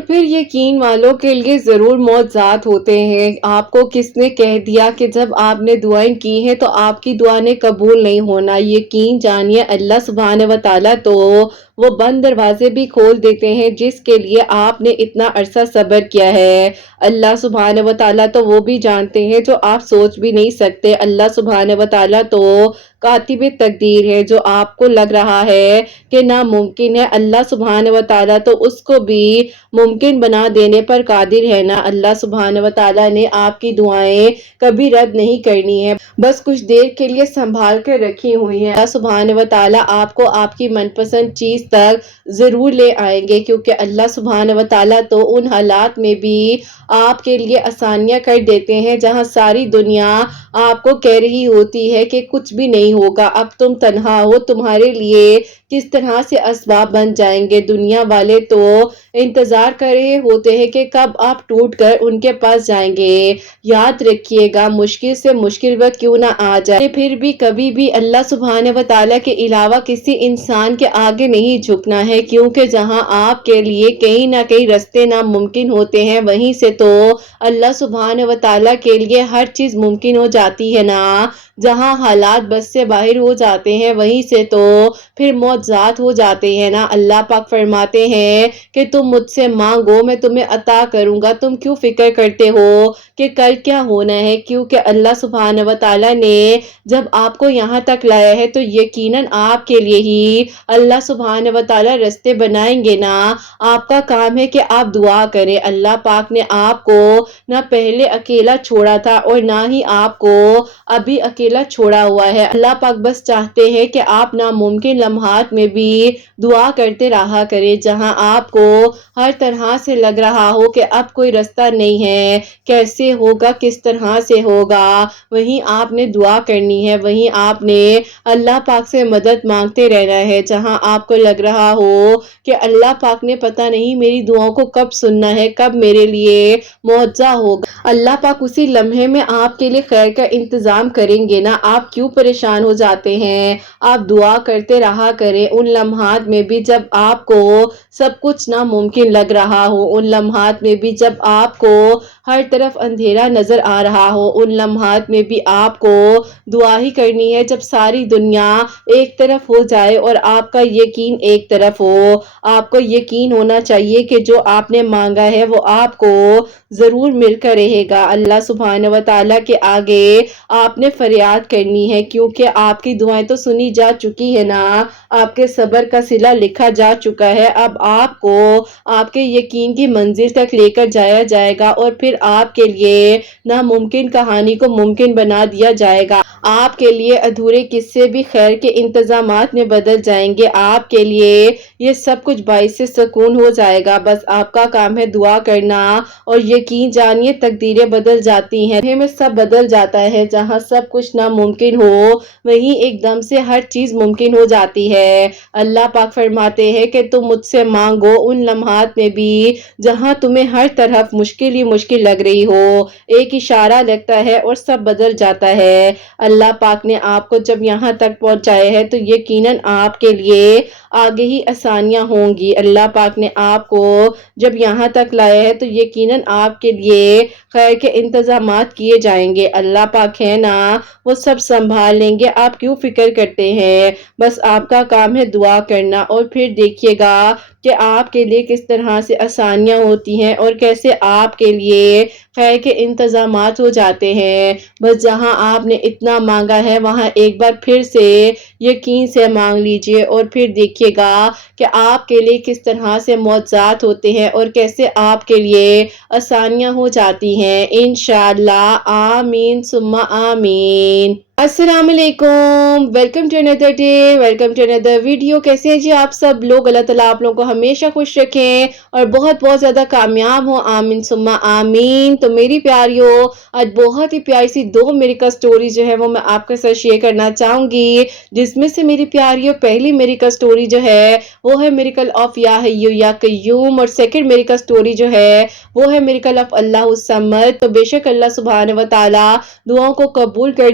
اور پھر یقین والوں کے لیے ضرور معجزات ہوتے ہیں۔ آپ کو کس نے کہہ دیا کہ جب آپ نے دعائیں کی ہیں تو آپ کی دعا نے قبول نہیں ہونا؟ یقین جانیے اللہ سبحانہ و تعالیٰ تو وہ بند دروازے بھی کھول دیتے ہیں جس کے لیے آپ نے اتنا عرصہ صبر کیا ہے۔ اللہ سبحانہ و تعالیٰ تو وہ بھی جانتے ہیں جو آپ سوچ بھی نہیں سکتے۔ اللہ سبحانہ و تعالیٰ تو کاتب تقدیر ہے، جو آپ کو لگ رہا ہے کہ ناممکن ہے، اللہ سبحانہ و تعالیٰ تو اس کو بھی ممکن بنا دینے پر قادر ہے نا۔ اللہ سبحانہ و تعالیٰ نے آپ کی دعائیں کبھی رد نہیں کرنی ہے، بس کچھ دیر کے لیے سنبھال کر رکھی ہوئی ہیں۔ اللہ سبحانہ و تعالیٰ آپ کو آپ کی من پسند چیز تک ضرور لے آئیں گے، کیونکہ اللہ سبحانہ و تعالیٰ تو ان حالات میں بھی آپ کے لیے آسانیاں کر دیتے ہیں جہاں ساری دنیا آپ کو کہہ رہی ہوتی ہے کہ کچھ بھی نہیں ہوگا، اب تم تنہا ہو، تمہارے لیے کس طرح سے اسباب بن جائیں گے۔ دنیا والے تو انتظار کر رہے ہوتے ہیں کہ کب آپ ٹوٹ کر ان کے پاس جائیں گے۔ یاد رکھیے گا، مشکل سے مشکل وقت کیوں نہ آ جائے، پھر بھی کبھی بھی اللہ سبحانہ و تعالیٰ کے علاوہ کسی انسان کے آگے نہیں جھکنا ہے، کیونکہ جہاں آپ کے لیے کہیں نہ کہیں راستے ناممکن ہوتے ہیں، وہیں سے تو اللہ سبحانہ و تعالیٰ کے لیے ہر چیز ممکن ہو جاتی ہے نا۔ جہاں حالات بس سے باہر ہو جاتے ہیں، وہیں سے تو پھر معجزات ہو جاتے ہیں نا۔ اللہ پاک فرماتے ہیں کہ تم مجھ سے مانگو، میں تمہیں عطا کروں گا، تم کیوں فکر کرتے ہو کہ کل کیا ہونا ہے؟ کیونکہ اللہ سبحانہ و تعالیٰ نے جب آپ کو یہاں تک لایا ہے تو یقیناً آپ کے لیے ہی اللہ سبحانہ و تعالیٰ راستے بنائیں گے نا۔ آپ کا کام ہے کہ آپ دعا کریں۔ اللہ پاک نے آپ کو نہ پہلے اکیلا چھوڑا تھا اور نہ ہی آپ کو ابھی اکیلا چھوڑا ہوا ہے۔ اللہ پاک بس چاہتے ہیں کہ آپ ناممکن لمحات میں بھی دعا کرتے رہا کریں، جہاں آپ کو ہر طرح سے لگ رہا ہو کہ اب کوئی راستہ نہیں ہے، کیسے ہوگا، کس طرح سے ہوگا، وہیں آپ نے دعا کرنی ہے، وہیں آپ نے اللہ پاک سے مدد مانگتے رہنا ہے۔ جہاں آپ کو لگ رہا ہو کہ اللہ پاک نے پتہ نہیں میری دعاؤں کو کب سننا ہے، کب میرے لیے معجزہ ہوگا، اللہ پاک اسی لمحے میں آپ کے لیے خیر کا انتظام کریں گے نا۔ آپ کیوں پریشان ہو جاتے ہیں؟ آپ دعا کرتے رہا کریں ان لمحات میں بھی جب آپ کو سب کچھ ناممکن لگ رہا ہو، ان لمحات میں بھی جب آپ کو ہر طرف اندھیرا نظر آ رہا ہو، ان لمحات میں بھی آپ کو دعا ہی کرنی ہے جب ساری دنیا ایک طرف ہو جائے اور آپ کا یقین ایک طرف ہو۔ آپ کو یقین ہونا چاہیے کہ جو آپ نے مانگا ہے وہ آپ کو ضرور مل کر رہے گا۔ اللہ سبحانہ و تعالیٰ کے آگے آپ نے فریاد کرنی ہے، کیونکہ آپ کی دعائیں تو سنی جا چکی ہے نا، آپ کے صبر کا صلہ لکھا جا چکا ہے۔ اب آپ کو آپ کے یقین کی منزل تک لے کر جایا جائے گا اور پھر آپ کے لیے ناممکن کہانی کو ممکن بنا دیا جائے گا۔ آپ کے لیے ادھورے قصے بھی خیر کے انتظامات میں بدل جائیں گے، آپ کے لیے یہ سب کچھ باعث سکون ہو جائے گا۔ بس آپ کا کام ہے دعا کرنا، اور یقین جانیے تقدیریں بدل جاتی ہیں، میں سب بدل جاتا ہے۔ جہاں سب کچھ ناممکن ہو وہیں ایک دم سے ہر چیز ممکن ہو جاتی ہے۔ اللہ پاک فرماتے ہیں کہ تم مجھ سے مانگو ان لمحات میں بھی جہاں تمہیں ہر طرف مشکل ہی مشکل لگ رہی ہو، ایک اشارہ لگتا ہے اور سب بدل جاتا ہے۔ اللہ پاک نے آپ کو جب یہاں تک پہنچایا ہے تو یقیناً آپ کے لیے آگے ہی آسانیاں ہوں گی۔ اللہ پاک نے آپ کو جب یہاں تک لایا ہے تو یقیناً آپ کے لیے خیر کے انتظامات کیے جائیں گے۔ اللہ پاک ہے نا، وہ سب سنبھال لیں گے، آپ کیوں فکر کرتے ہیں؟ بس آپ کا کام ہے دعا کرنا، اور پھر دیکھیے گا کہ آپ کے لیے کس طرح سے آسانیاں ہوتی ہیں اور کیسے آپ کے لیے خیر کے انتظامات ہو جاتے ہیں۔ بس جہاں آپ نے اتنا مانگا ہے وہاں ایک بار پھر سے یقین سے مانگ لیجئے، اور پھر دیکھیے گا کہ آپ کے لیے کس طرح سے معجزات ہوتے ہیں اور کیسے آپ کے لیے آسانیاں ہو جاتی ہیں انشاءاللہ۔ آمین ثم آمین۔ السلام علیکم، welcome to another day, welcome to another video. کیسے ہیں جی آپ سب لوگ؟ اللہ تعالیٰ آپ لوگوں کو ہمیشہ خوش رکھیں اور بہت بہت زیادہ کامیاب ہوں، آمین ثم آمین۔ تو میری پیاریوں، آج بہت ہی پیاری سی دو میریکل سٹوری جو ہے وہ میں آپ کے ساتھ شیئر کرنا چاہوں گی، جس میں سے میری پیاریوں پہلی میریکل سٹوری جو ہے وہ ہے میریکل آف یا حیو یا قیوم، اور سیکنڈ میریکل سٹوری جو ہے وہ ہے میریکل آف اللہ الصمد۔ تو بے شک اللہ سبحانہ و تعالیٰ دعاؤں کو قبول کر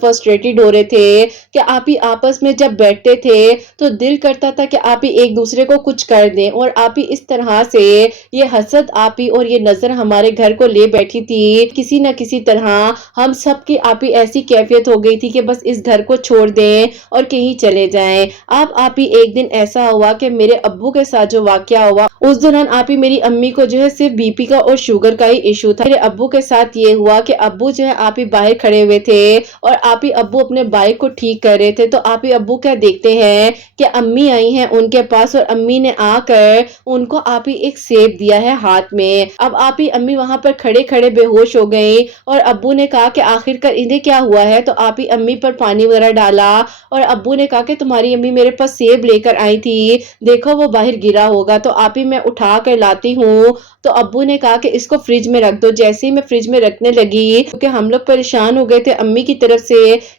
فرسٹریٹڈ ہو رہے تھے کہ آپ ہی آپس میں جب بیٹھتے تھے تو دل کرتا تھا کہ آپ ہی ایک دوسرے کو کچھ کر دیں، اور آپ ہی اس طرح سے یہ حسد آپ ہی اور یہ نظر ہمارے گھر کو لے بیٹھی تھی۔ کسی نہ کسی طرح ہم سب کی آپ ہی ایسی کیفیت ہو گئی تھی کہ بس اس گھر کو چھوڑ دیں اور کہیں چلے جائیں۔ آپ ہی ایک دن ایسا ہوا کہ میرے ابو کے ساتھ جو واقعہ ہوا اس دوران آپ ہی میری امی کو جو ہے صرف بی پی کا اور شوگر کا ہی ایشو تھا۔ میرے ابو کے ساتھ یہ ہوا کہ ابو جو ہے آپ ہی باہر کھڑے ہوئے تھے اور آپ ہی ابو اپنے بائک کو ٹھیک کر رہے تھے، تو آپ ہی ابو کیا دیکھتے ہیں کہ امی آئی ہیں ان کے پاس، اور امی نے آ کر ان کو آپ ہی ایک سیب دیا ہے ہاتھ میں۔ اب آپ ہی امی وہاں پر کھڑے کھڑے بے ہوش ہو گئی، اور ابو نے کہا کہ آخر کر انہیں کیا ہوا ہے، تو آپ ہی امی پر پانی وغیرہ ڈالا، اور ابو نے کہا کہ تمہاری امی میرے پاس سیب لے کر آئی تھی، دیکھو وہ باہر گرا ہوگا، تو آپ ہی میں اٹھا کر لاتی ہوں۔ تو ابو نے کہا کہ اس کو فریج میں رکھ دو۔ جیسے ہی میں فریج میں رکھنے لگی، کیونکہ ہم لوگ پریشان ہو گئے تھے امی کی طرف سے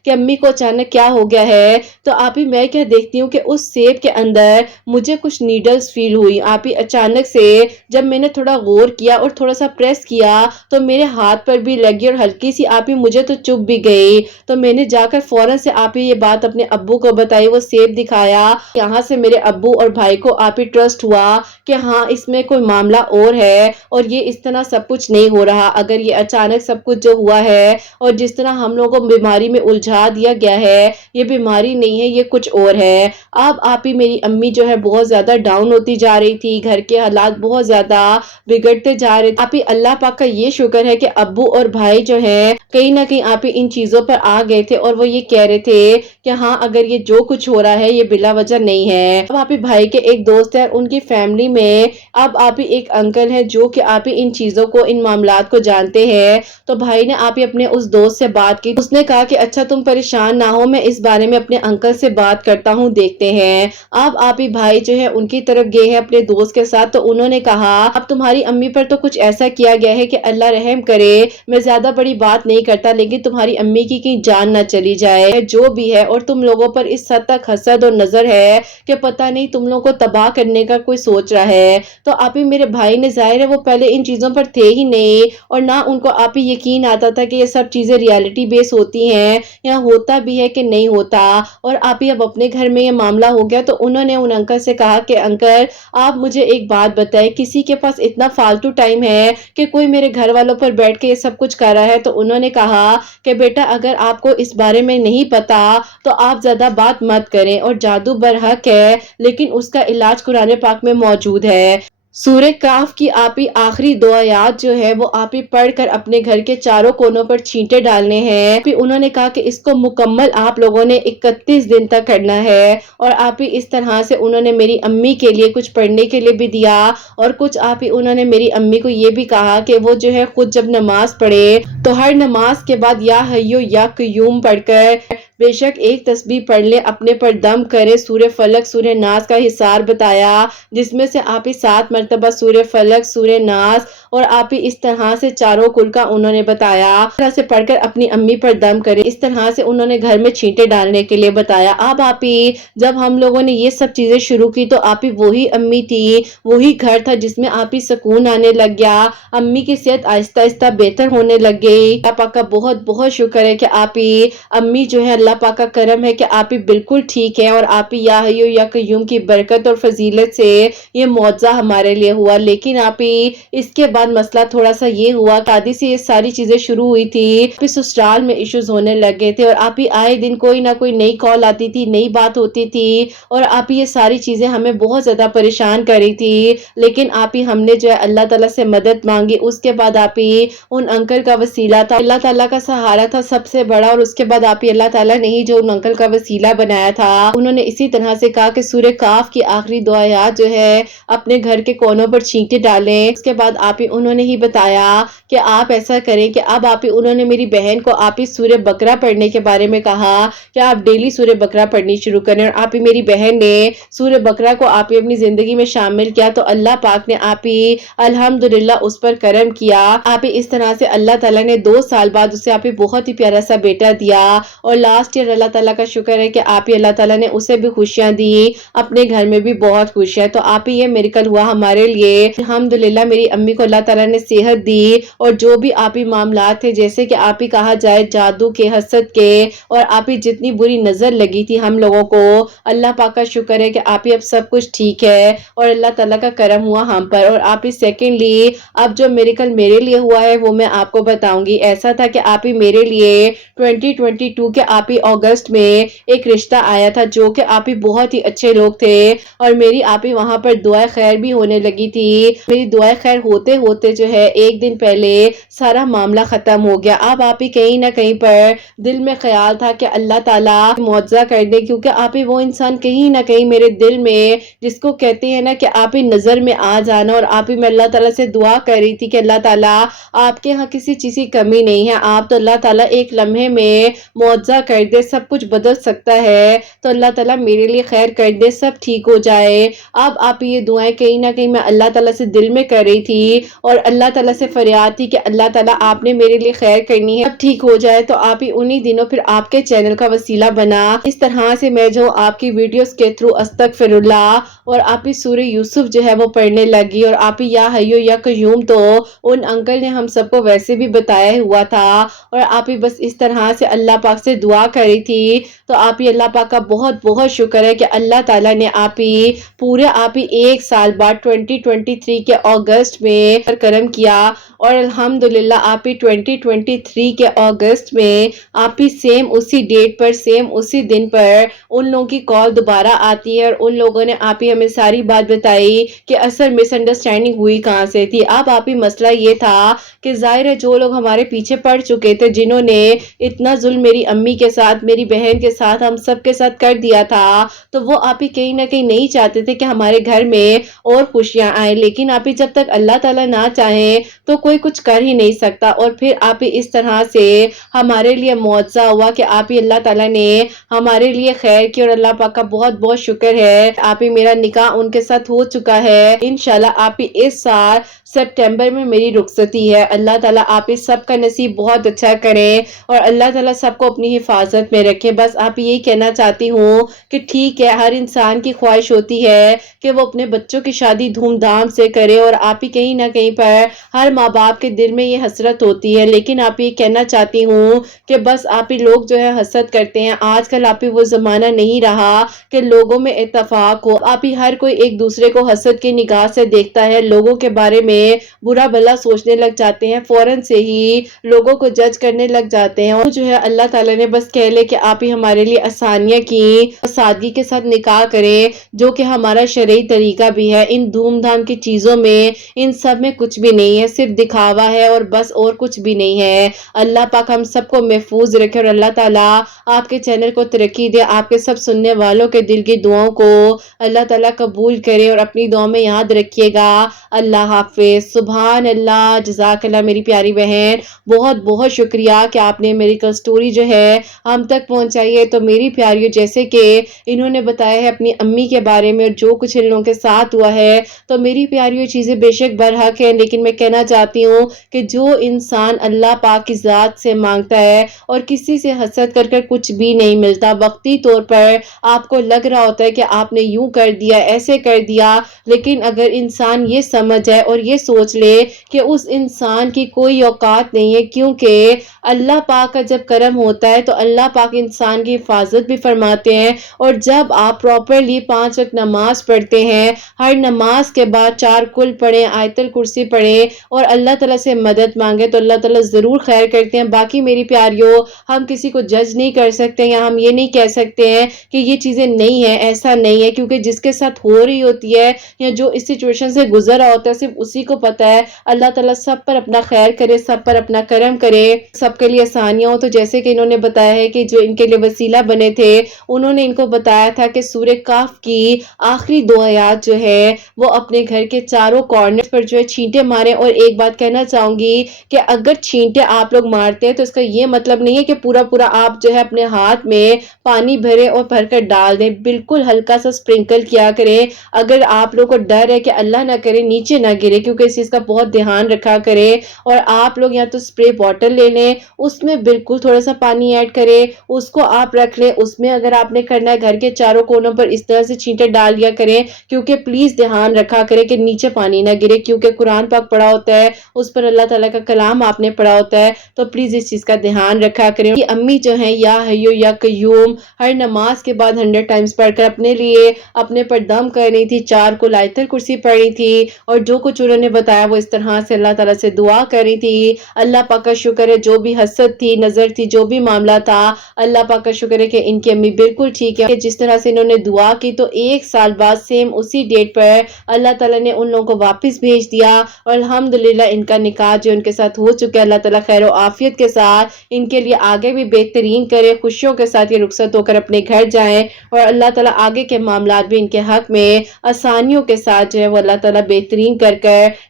کہ امی کو اچانک کیا ہو گیا ہے، تو آپ ہی میں کیا دیکھتی ہوں کہ اس سیب کے اندر مجھے کچھ نیڈلز فیل ہوئی۔ آپ ہی اچانک سے جب میں نے تھوڑا غور کیا اور تھوڑا سا پریس کیا تو میرے ہاتھ پر بھی لگی، اور ہلکی سی آپ ہی مجھے تو چپ بھی گئی۔ تو میں نے جا کر فوراً سے آپ ہی یہ بات اپنے ابو کو بتائی، وہ سیب دکھایا۔ یہاں سے میرے ابو اور بھائی کو آپ ہی ٹرسٹ ہوا کہ ہاں اس میں کوئی معاملہ اور ہے، اور یہ اس طرح سب کچھ نہیں ہو رہا۔ اگر یہ اچانک سب کچھ جو ہوا ہے اور جس طرح ہم لوگوں کو بیماری میں الجھا دیا گیا ہے، یہ بیماری نہیں ہے، یہ کچھ اور ہے۔ اب آپ ہی میری امی جو ہے بہت زیادہ ڈاؤن ہوتی جا رہی تھی، گھر کے حالات بہت زیادہ بگڑتے جا رہے تھے۔ آپ ہی اللہ پاک کا یہ شکر ہے کہ ابو اور بھائی جو ہیں کہیں نہ کہیں آپ ہی ان چیزوں پر آ گئے تھے، اور وہ یہ کہہ رہے تھے کہ ہاں اگر یہ جو کچھ ہو رہا ہے یہ بلا وجہ نہیں ہے۔ اب آپ ہی بھائی کے ایک دوست ہیں، ان کی فیملی میں اب آپ ہی ایک انکل ہے جو کہ آپ ہی ان چیزوں کو، ان معاملات کو جانتے ہیں۔ تو بھائی نے آپ ہی اپنے اس دوست سے بات کی، اس نے کہا کہ اچھا تم پریشان نہ ہو، میں اس بارے میں اپنے انکل سے بات کرتا ہوں، دیکھتے ہیں۔ اب آپ ہی بھائی جو ہے ان کی طرف گئے ہیں اپنے دوست کے ساتھ، تو انہوں نے کہا اب تمہاری امی پر تو کچھ ایسا کیا گیا ہے کہ اللہ رحم کرے، میں زیادہ بڑی بات نہیں کرتا، لیکن تمہاری امی کی کہیں جان نہ چلی جائے، جو بھی ہے، اور تم لوگوں پر اس حد تک حسد اور نظر ہے کہ پتہ نہیں تم لوگوں کو تباہ کرنے کا کوئی سوچ رہا ہے۔ تو آپ ہی میرے بھائی نے، ظاہر ہے وہ پہلے ان چیزوں پر تھے ہی نہیں، اور نہ ان کو آپ ہی یقین آتا تھا کہ یہ سب چیزیں ریالٹی بیس ہوتی ہیں یا ہوتا بھی ہے کہ نہیں ہوتا، اور آپ ہی اب اپنے گھر میں یہ معاملہ ہو گیا۔ تو انہوں نے ان انکل سے کہا کہ انکل آپ مجھے ایک بات بتائیں، کسی کے پاس اتنا فالتو ٹائم ہے کہ کوئی میرے گھر والوں پر بیٹھ کے یہ سب کچھ کر رہا ہے؟ تو انہوں نے کہا کہ بیٹا اگر آپ کو اس بارے میں نہیں پتا تو آپ زیادہ بات مت کریں، اور جادو برحق ہے لیکن اس کا علاج قرآن پاک میں موجود ہے۔ سورہ کہف کی آپ ہی آخری دو آیات جو ہے وہ آپ ہی پڑھ کر اپنے گھر کے چاروں کونوں پر چھینٹے ڈالنے ہیں۔ پھر انہوں نے کہا کہ اس کو مکمل آپ لوگوں نے 31 دن تک کرنا ہے، اور آپ ہی اس طرح سے انہوں نے میری امی کے لیے کچھ پڑھنے کے لیے بھی دیا، اور کچھ آپ ہی انہوں نے میری امی کو یہ بھی کہا کہ وہ جو ہے خود جب نماز پڑھے تو ہر نماز کے بعد یا حیو یا قیوم پڑھ کر بے شک ایک تسبیح پڑھ لے، اپنے پر دم کرے۔ سورہ فلق سورہ ناس کا حصار بتایا، جس میں سے آپ ہی 7 مرتبہ سورہ فلق سورہ ناس، اور آپ ہی اس طرح سے چاروں کل کا انہوں نے بتایا، اس طرح سے پڑھ کر اپنی امی پر دم کرے۔ اس طرح سے انہوں نے گھر میں چھینٹے ڈالنے کے لیے بتایا۔ اب آپ ہی جب ہم لوگوں نے یہ سب چیزیں شروع کی تو آپ ہی وہی امی تھی، وہی گھر تھا جس میں آپ ہی سکون آنے لگ گیا، امی کی صحت آہستہ آہستہ بہتر ہونے لگ گئی۔ اللہ پاک کا بہت بہت شکر ہے کہ آپ ہی امی جو ہے، اللہ پاک کا کرم ہے کہ آپ ہی بالکل ٹھیک ہے، اور آپ ہی یا حیو یا قیوم کی برکت اور فضیلت سے یہ معجزہ ہمارے لیے ہوا۔ لیکن آپ ہی اس کے بعد مسئلہ تھوڑا سا یہ ہوا، شادی سے یہ ساری چیزیں شروع ہوئی تھی، پھر سسرال میں ایشوز ہونے لگے تھے، اور آپ ہی آئے دن کوئی نہ کوئی نئی کال آتی تھی، نئی بات ہوتی تھی، اور آپ ہی یہ ساری چیزیں ہمیں بہت زیادہ پریشان کر رہی تھی۔ لیکن آپ ہی ہم نے جو ہے اللہ تعالیٰ سے مدد مانگی، اس کے بعد آپ ہی ان انکل کا وسیلہ تھا، اللہ تعالیٰ کا سہارا تھا سب سے بڑا، اور اس کے بعد آپ ہی اللہ تعالیٰ نے ہی جو ان انکل کا وسیلہ بنایا تھا، انہوں نے اسی طرح سے کہا کہ سورہ کہف کی آخری دو آیات جو ہے اپنے گھر کے کونوں پر چھینٹے ڈالیں۔ اس کے بعد آپ ہی انہوں نے ہی بتایا کہ آپ ایسا کریں کہ اب آپ ہی انہوں نے میری بہن کو آپ ہی سورہ بقرہ پڑھنے کے بارے میں کہا کہ آپ ڈیلی سورہ بقرہ پڑھنی شروع کریں، اور آپ ہی میری بہن نے سورہ بقرہ کو آپ ہی اپنی زندگی میں شامل کیا، تو اللہ پاک نے آپ ہی الحمدللہ اس پر کرم کیا۔ آپ ہی اس طرح سے اللہ تعالیٰ نے 2 سال بعد اسے آپ ہی بہت ہی پیارا سا بیٹا دیا، اور لاسٹ ایئر اللہ تعالیٰ کا شکر ہے کہ آپ ہی اللہ تعالیٰ نے اسے بھی خوشیاں دی، اپنے گھر میں بھی بہت خوش ہے، تو آپ ہی یہ میریکل ہوا ہمارے لیے۔ الحمدللہ میری امی کو اللہ تعالیٰ نے صحت دی، اور جو بھی آپ ہی معاملات تھے، جیسے کہ آپ ہی کہا جائے جادو کے، حسد کے، اور آپ ہی جتنی بری نظر لگی تھی ہم لوگوں کو، اللہ پاک کا شکر ہے کہ آپ ہی اب سب کچھ ٹھیک ہے، اور اللہ تعالیٰ کا کرم ہوا ہم پر۔ اور آپ ہی سیکنڈلی اب جو میریکل میرے لیے ہوا ہے وہ میں آپ کو بتاؤں گی۔ ایسا تھا کہ آپ ہی میرے لیے 2022 کے آپ ہی اگست میں ایک رشتہ آیا تھا، جو کہ آپ ہی بہت ہی اچھے لوگ تھے، اور میری آپ ہی وہاں پر دعائیں خیر بھی ہونے لگی تھی۔ میری دعائیں خیر ہوتے ہوتے جو ہے ایک دن پہلے سارا معاملہ ختم ہو گیا۔ اب آپ ہی کہیں نہ کہیں پر دل میں خیال تھا کہ اللہ تعالیٰ معجزہ کر دے، کیونکہ آپ ہی وہ انسان کہیں نہ کہیں میرے دل میں، جس کو کہتے ہیں نا کہ آپ ہی نظر میں آ جانا، اور آپ ہی میں اللہ تعالیٰ سے دعا کر رہی تھی کہ اللہ تعالیٰ آپ کے ہاں کسی چیز کی کمی نہیں ہے، آپ تو اللہ تعالیٰ ایک لمحے میں معجزہ کر دے، سب کچھ بدل سکتا ہے، تو اللہ تعالیٰ میرے لیے خیر کر دے، سب ٹھیک ہو جائے۔ اب آپ یہ دعائیں کہیں نہ کہیں میں اللہ تعالیٰ سے دل میں کر رہی تھی، اور اللہ تعالیٰ سے فریاد تھی کہ اللہ تعالیٰ آپ نے میرے لیے خیر کرنی ہے، اب ٹھیک ہو جائے۔ تو آپ ہی انہی دنوں پھر آپ کے چینل کا وسیلہ بنا، اس طرح سے میں جو آپ کی ویڈیوز کے تھرو استغفر اللہ اور آپ ہی سورہ یوسف جو ہے وہ پڑھنے لگی، اور آپ ہی یا حیو یا قیوم تو ان انکل نے ہم سب کو ویسے بھی بتایا ہوا تھا، اور آپ ہی بس اس طرح سے اللہ پاک سے دعا کری تھی۔ تو آپ ہی اللہ پاک کا بہت بہت شکر ہے کہ اللہ تعالیٰ نے آپ ہی پورے آپ ہی ایک سال بعد 2023 کے اگست میں کرم کیا، اور الحمدللہ آپ ہی 2023 کے اگست میں آپ ہی سیم اسی ڈیٹ پر، سیم اسی دن پر ان لوگوں کی کال دوبارہ آتی ہے، اور ان لوگوں نے آپ ہی ہمیں ساری بات بتائی کہ اصل مس انڈرسٹینڈنگ ہوئی کہاں سے تھی۔ اب آپ ہی مسئلہ یہ تھا کہ ظاہر ہے جو لوگ ہمارے پیچھے پڑ چکے تھے، جنہوں نے اتنا ظلم میری امی کے ساتھ، میری بہن کے ساتھ، ہم سب کے ساتھ کر دیا تھا، تو وہ آپ ہی کہیں نہ کہیں نہیں چاہتے تھے کہ ہمارے گھر میں اور خوشیاں آئیں، لیکن آپ ہی جب تک اللہ تعالیٰ نہ چاہیں تو کوئی کچھ کر ہی نہیں سکتا۔ اور پھر آپ ہی اس طرح سے ہمارے لیے معجزہ ہوا کہ آپ ہی اللہ تعالیٰ نے ہمارے لیے خیر کی، اور اللہ پاک کا بہت بہت شکر ہے آپ ہی میرا نکاح ان کے ساتھ ہو چکا ہے۔ انشاءاللہ آپ ہی اس سال سپٹمبر میں میری رخصتی ہے۔ اللہ تعالیٰ آپ ہی سب کا نصیب بہت اچھا کرے، اور اللہ تعالیٰ سب کو اپنی حفاظت میں رکھے۔ بس آپ ہی یہی کہنا چاہتی ہوں کہ ٹھیک ہے، ہر انسان کی خواہش ہوتی ہے کہ وہ اپنے بچوں کی شادی دھوم دھام سے کرے، اور آپ ہی کہیں نہ کہیں پر ہر ماں باپ کے دل میں یہ حسرت ہوتی ہے، لیکن آپ ہی کہنا چاہتی ہوں کہ بس آپ ہی لوگ جو ہے حسد کرتے ہیں۔ آج کل آپ ہی وہ زمانہ نہیں رہا کہ لوگوں میں اتفاق ہو، آپ ہی ہر کوئی ایک دوسرے کو حسد کی نگاہ سے دیکھتا ہے، لوگوں کے بارے میں برا بھلا سوچنے لگ جاتے ہیں، فوراً سے ہی لوگوں کو جج کرنے لگ جاتے ہیں، اور جو ہے اللہ تعالیٰ نے بس کہہ لے کہ آپ ہی ہمارے لیے آسانیاں کی، سادگی کے ساتھ نکاح کریں، جو کہ ہمارا شرعی طریقہ بھی ہے۔ ان دھوم دھام کی چیزوں میں، ان سب میں کچھ بھی نہیں ہے، صرف دکھاوا ہے اور بس، اور کچھ بھی نہیں ہے۔ اللہ پاک ہم سب کو محفوظ رکھے، اور اللہ تعالیٰ آپ کے چینل کو ترقی دے، آپ کے سب سننے والوں کے دل کی دعاؤں کو اللہ تعالیٰ قبول کرے، اور اپنی دعا میں یاد رکھیے گا۔ اللہ حافظ۔ سبحان اللہ، جزاک اللہ میری پیاری بہن، بہت بہت شکریہ کہ آپ نے میری کل سٹوری جو ہے ہم تک پہنچائی ہے۔ تو میری پیاریوں، جیسے کہ انہوں نے بتایا ہے اپنی امی کے بارے میں، اور جو کچھ ان لوگوں کے ساتھ ہوا ہے، تو میری پیاریوں چیزیں بے شک برحق ہیں، لیکن میں کہنا چاہتی ہوں کہ جو انسان اللہ پاک کی ذات سے مانگتا ہے، اور کسی سے حسد کر کر کچھ بھی نہیں ملتا۔ وقتی طور پر آپ کو لگ رہا ہوتا ہے کہ آپ نے یوں کر دیا، ایسے کر دیا، لیکن اگر انسان یہ سمجھ جائے اور یہ سوچ لے کہ اس انسان کی کوئی اوقات نہیں ہے، کیونکہ اللہ پاک کا جب کرم ہوتا ہے تو اللہ پاک انسان کی حفاظت بھی فرماتے ہیں۔ اور جب آپ پراپرلی 5 وقت نماز پڑھتے ہیں، ہر نماز کے بعد 4 کل پڑھیں، آیت الکرسی پڑھیں، اور اللہ تعالیٰ سے مدد مانگیں، تو اللہ تعالیٰ ضرور خیر کرتے ہیں۔ باقی میری پیاریوں، ہم کسی کو جج نہیں کر سکتے، یا ہم یہ نہیں کہہ سکتے ہیں کہ یہ چیزیں نہیں ہیں، ایسا نہیں ہے، کیونکہ جس کے ساتھ ہو رہی ہوتی ہے، یا جو اس سچویشن سے گزر رہا ہوتا ہے، صرف اسی کو پتہ ہے۔ اللہ تعالیٰ سب پر اپنا خیر کرے، سب پر اپنا کرم کرے، سب کے لیے آسانیاں ہو۔ تو جیسے کہ انہوں نے بتایا ہے کہ جو ان کے لیے وسیلہ بنے تھے، انہوں نے ان کو بتایا تھا کہ سورہ کہف کی آخری 2 آیات جو ہے وہ اپنے گھر کے چاروں کارنر پر جو ہے چھینٹے ماریں۔ اور ایک بات کہنا چاہوں گی کہ اگر چھینٹے آپ لوگ مارتے ہیں تو اس کا یہ مطلب نہیں ہے کہ پورا پورا آپ جو ہے اپنے ہاتھ میں پانی بھرے اور بھر کر ڈال دیں، بالکل ہلکا سا سپرنکل کیا کریں۔ اگر آپ لوگ کو ڈر ہے کہ اللہ نہ کرے نیچے نہ گرے، کیونکہ اس چیز کا بہت دھیان رکھا کریں. اور آپ لوگ یا تو اسپرے بوٹل لے لیں, اس میں بالکل تھوڑا سا پانی ایڈ کریں, اس کو آپ رکھ لیں. اس میں اگر آپ نے کرنا ہے گھر کے چاروں کونوں پر اس طرح سے چھینٹے ڈال دیا کریں, کیونکہ پلیز دھیان رکھا کریں کہ نیچے پانی نہ گرے, کیونکہ قرآن پاک پڑھا ہوتا ہے, اس پر اللہ تعالیٰ کا کلام آپ نے پڑھا ہوتا ہے. تو پلیز اس چیز کا دھیان رکھا کریں. کہ امی جو ہیں یا حیو یا قیوم ہر نماز کے بعد 100 ٹائمز پڑھ کر اپنے لیے اپنے پر دم کر رہی تھی, 4 کو آیت الکرسی پڑھ رہی تھی, اور جو کچھ انہوں نے بتایا وہ اس طرح سے اللہ تعالیٰ سے دعا کر رہی تھی. اللہ پاک کا شکر ہے, جو بھی حسد تھی, نظر تھی, جو بھی معاملہ تھا, اللہ پاک کا شکر ہے کہ ان کی امی بالکل ٹھیک ہے. کہ جس طرح سے انہوں نے دعا کی تو 1 سال بعد سیم اسی ڈیٹ پر اللہ تعالیٰ نے ان لوگوں کو واپس بھیج دیا, اور الحمدللہ ان کا نکاح جو ان کے ساتھ ہو چکا ہے, اللہ تعالیٰ خیر و عافیت کے ساتھ ان کے لیے آگے بھی بہترین کرے, خوشیوں کے ساتھ یہ رخصت ہو کر اپنے گھر جائیں, اور اللہ تعالیٰ آگے کے معاملات بھی ان کے حق میں آسانیوں کے ساتھ جو ہے وہ اللہ تعالیٰ بہترین کر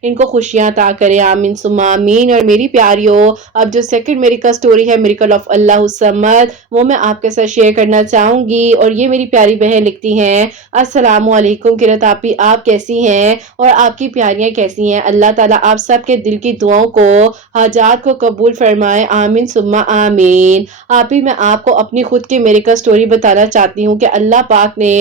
ان کو خوشیاں عطا کرے. آمین ثم آمین. اور میری پیاریوں, اب جو سیکنڈ میری کا سٹوری ہے میریکل آف اللہ الصمد, وہ میں آپ کے ساتھ شیئر کرنا چاہوں گی. اور یہ میری پیاری بہن لکھتی ہیں, السلام علیکم قرۃ آپی, آپ کیسی ہیں اور آپ کی پیاریاں کیسی ہیں؟ اللہ تعالیٰ آپ سب کے دل کی دعاؤں کو, حاجات کو قبول فرمائے. آمین ثم آمین. آپی میں آپ کو اپنی خود کی میریکل سٹوری بتانا چاہتی ہوں کہ اللہ پاک نے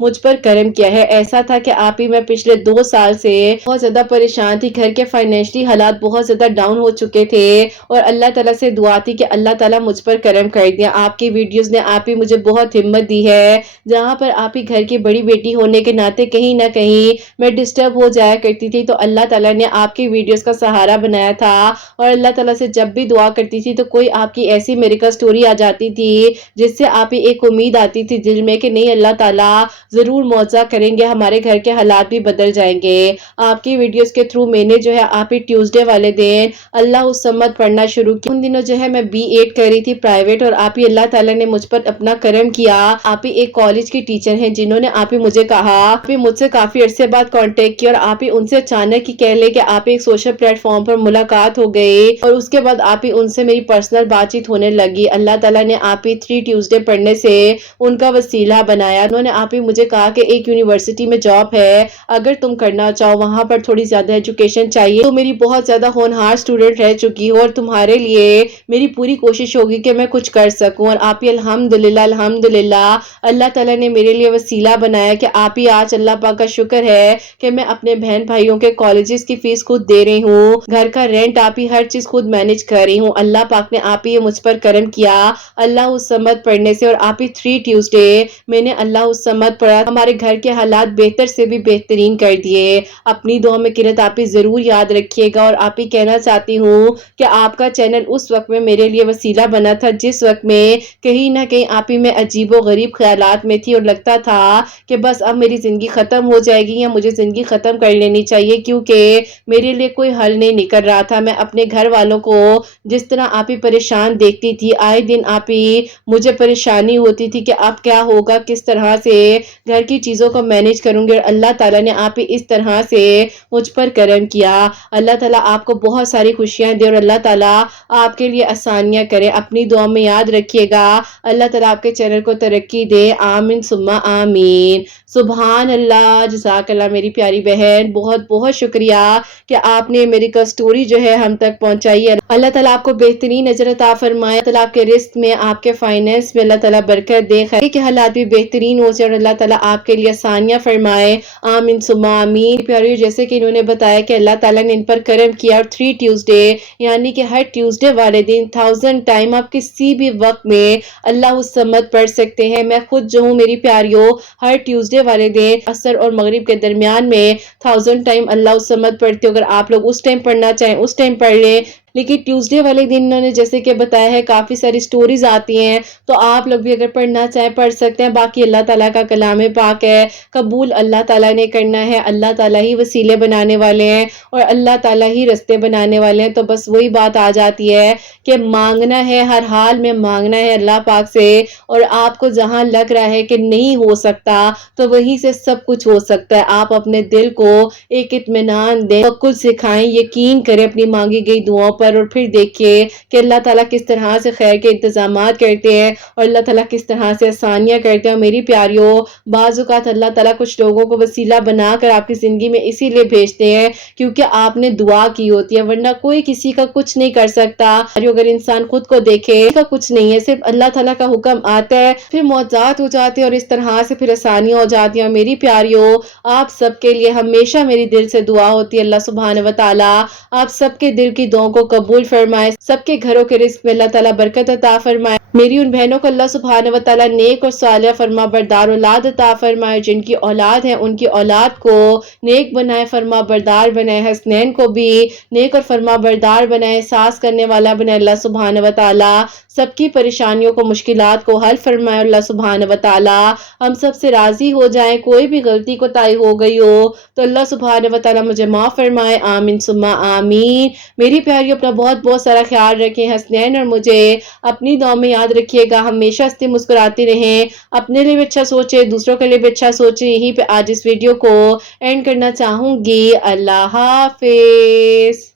مجھ پر کرم کیا ہے. ایسا تھا کہ آپی میں پچھلے 2 سال سے بہت زیادہ پریشان تھی, گھر کے فائنینشلی حالات بہت زیادہ ڈاؤن ہو چکے تھے, اور اللہ تعالیٰ سے دعا تھی کہ اللہ تعالیٰ مجھ پر کرم کر دیا. آپ کی ویڈیوز نے آپی مجھے بہت ہمت دی ہے, جہاں پر آپی گھر کی بڑی بیٹی ہونے کے ناطے کہیں نہ کہیں میں ڈسٹرب ہو جایا کرتی تھی, تو اللہ تعالیٰ نے آپ کی ویڈیوز کا سہارا بنایا تھا. اور اللہ تعالیٰ سے جب بھی دعا کرتی تھی تو کوئی آپ کی ایسی میریکل سٹوری آ جاتی تھی جس سے آپی ایک امید آتی تھی دل میں کہ نہیں اللہ تعالیٰ ضرور معجزہ کریں گے, ہمارے گھر کے حالات بھی بدل جائیں گے. آپ کی ویڈیوز کے تھرو میں نے جو ہے آپی ٹیوزڈے والے دن اللہ الصمد پڑھنا شروع کیا. ان دنوں جو ہے میں B.Ed کر رہی تھی پرائیویٹ, اور آپی اللہ تعالیٰ نے مجھ پر اپنا کرم کیا. آپی ایک کالج کی ٹیچر ہیں جنہوں نے آپی مجھے کہا, آپی مجھ سے کافی عرصے بعد کانٹیکٹ کیا, اور آپی ان سے اچانک ہی کہہ لے کہ آپ ایک سوشل پلیٹ فارم پر ملاقات ہو گئی, اور اس کے بعد آپی ان سے میری پرسنل بات چیت ہونے لگی. اللہ تعالیٰ نے آپی 3 ٹیوزڈے پڑھنے سے ان کا وسیلہ بنایا. انہوں نے آپی مجھے کہا کہ ایک یونیورسٹی میں جاب ہے, اگر تم کرنا چاہو, وہاں پر تھوڑی زیادہ ایجوکیشن چاہیے, تو میری بہت زیادہ ہونہار اسٹوڈنٹ رہ چکی ہو, اور تمہارے لیے میری پوری کوشش ہوگی کہ میں کچھ کر سکوں. اور آپی الحمدللہ اللہ تعالیٰ نے میرے لیے وسیلہ بنایا کہ آپی آج اللہ پاک کا شکر ہے کہ میں اپنے بہن بھائیوں کے کالجز کی فیس خود دے رہی ہوں, گھر کا رینٹ آپی ہر چیز خود مینج کر رہی ہوں. اللہ پاک نے آپی مجھ پر کرم کیا اللہ الصمد پڑھنے سے, اور آپی 3 ٹیوزڈے میں نے اللہ الصمد پڑھا, ہمارے گھر کے حالات بہتر سے بھی بہترین کر دیے. اپنی دعا میں قرۃ آپی ضرور یاد رکھیے گا. اور آپی کہنا چاہتی ہوں کہ آپ کا چینل اس وقت میں میرے لیے وسیلہ بنا تھا جس وقت میں کہیں نہ کہیں آپی میں عجیب و غریب خیالات میں تھی, اور لگتا تھا کہ بس اب میری زندگی ختم ہو جائے گی یا مجھے زندگی ختم کر لینی چاہیے, کیونکہ میرے لیے کوئی حل نہیں نکل رہا تھا. میں اپنے گھر والوں کو جس طرح آپی پریشان دیکھتی تھی, آئے دن آپی مجھے پریشانی ہوتی تھی کہ اب کیا ہوگا, کس طرح سے گھر کی چیزوں کو مینج کروں گے. اور اللہ تعالیٰ نے آپی اس طرح سے مجھ پر کرم کیا. اللہ تعالیٰ آپ کو بہت ساری خوشیاں دے, اور اللہ تعالیٰ آپ کے لیے آسانیاں کرے. اپنی دعا میں یاد رکھیے گا. اللہ تعالیٰ آپ کے چینل کو ترقی دے. آمین ثم آمین. سبحان اللہ, جزاک اللہ میری پیاری بہن, بہت بہت شکریہ کہ آپ نے میری کا سٹوری جو ہے ہم تک پہنچائی ہے. اللہ تعالیٰ آپ کو بہترین اجر عطا فرمائے. اللہ تعالیٰ آپ کے رزق میں, آپ کے فائنینس میں اللہ تعالیٰ برکت دے, خیر کے حالات بھی بہترین ہو جائے, اور اللہ تعالیٰ آپ کے لیے آسانیاں فرمائے. آمین ثم آمین. پیاریو, جیسے کہ انہوں نے بتایا کہ اللہ تعالیٰ نے ان پر کرم کیا, اور 3 ٹیوزڈے یعنی کہ ہر ٹیوزڈے والے دن 1000 ٹائم آپ کسی بھی وقت میں اللہ الصمد پڑھ سکتے ہیں. میں خود جو ہوں میری پیاریو, ہر ٹیوزڈے والے دن عصر اور مغرب کے درمیان میں 1000 ٹائم اللہ الصمد پڑھتے ہو. اگر آپ لوگ اس ٹائم پڑھنا چاہیں اس ٹائم پڑھ لیں, لیکن ٹیوزڈے والے دن انہوں نے جیسے کہ بتایا ہے کافی ساری سٹوریز آتی ہیں, تو آپ لوگ بھی اگر پڑھنا چاہیں پڑھ سکتے ہیں. باقی اللہ تعالیٰ کا کلام پاک ہے, قبول اللہ تعالیٰ نے کرنا ہے. اللہ تعالیٰ ہی وسیلے بنانے والے ہیں, اور اللہ تعالیٰ ہی رستے بنانے والے ہیں. تو بس وہی بات آ جاتی ہے کہ مانگنا ہے, ہر حال میں مانگنا ہے اللہ پاک سے, اور آپ کو جہاں لگ رہا ہے کہ نہیں ہو سکتا تو وہیں سے سب کچھ ہو سکتا ہے. آپ اپنے دل کو ایک اطمینان دیں, توکل سکھائیں, یقین کریں اپنی مانگی گئی دعاؤں پر اور پھر دیکھیے کہ اللہ تعالیٰ کس طرح سے خیر کے انتظامات کرتے ہیں اور اللہ تعالیٰ کس طرح سے آسانیاں کرتے ہیں. میری پیاریوں، بعض اوقات اللہ تعالیٰ کچھ لوگوں کو وسیلہ بنا کر آپ کی زندگی میں اسی لیے بھیجتے ہیں کیونکہ آپ نے دعا کی ہوتی ہے، ورنہ کوئی کسی کا کچھ نہیں کر سکتا. اگر انسان خود کو دیکھے کا کچھ نہیں ہے، صرف اللہ تعالیٰ کا حکم آتا ہے، پھر معجزات ہو جاتے ہیں اور اس طرح سے پھر آسانیاں ہو جاتی ہیں. میری پیاریوں، آپ سب کے لیے ہمیشہ میری دل سے دعا ہوتی ہے اللہ سبحانہ و تعالیٰ آپ سب کے دل کی دعاؤں کو قبول فرمائے، سب کے گھروں کے رزق میں اللہ تعالیٰ برکت عطا فرمائے. میری ان بہنوں کو اللہ سبحانہ و تعالیٰ نیک اور صالح فرما بردار اولاد عطا فرمائے، جن کی اولاد ہے ان کی اولاد کو نیک بنائے، فرما بردار بنائے. حسنین کو بھی نیک اور فرما بردار بنائے، ساس کرنے والا بنائے اللہ سبحانہ و تعالیٰ. سب کی پریشانیوں کو، مشکلات کو حل فرمائے اللہ سبحانہ و تعالیٰ. ہم سب سے راضی ہو جائیں، کوئی بھی غلطی کوتاہی ہو گئی ہو تو اللہ سبحانہ و تعالیٰ مجھے معاف فرمائے. آمین ثم آمین. میری پیاری اپنا بہت بہت سارا خیال رکھیں. حسنین اور مجھے اپنی دعا میں یاد رکھیے گا. ہمیشہ ہنستے مسکراتے رہیں، اپنے لیے بھی اچھا سوچے، دوسروں کے لیے بھی اچھا سوچے. یہیں پہ آج اس ویڈیو کو اینڈ کرنا چاہوں گی. اللہ حافظ.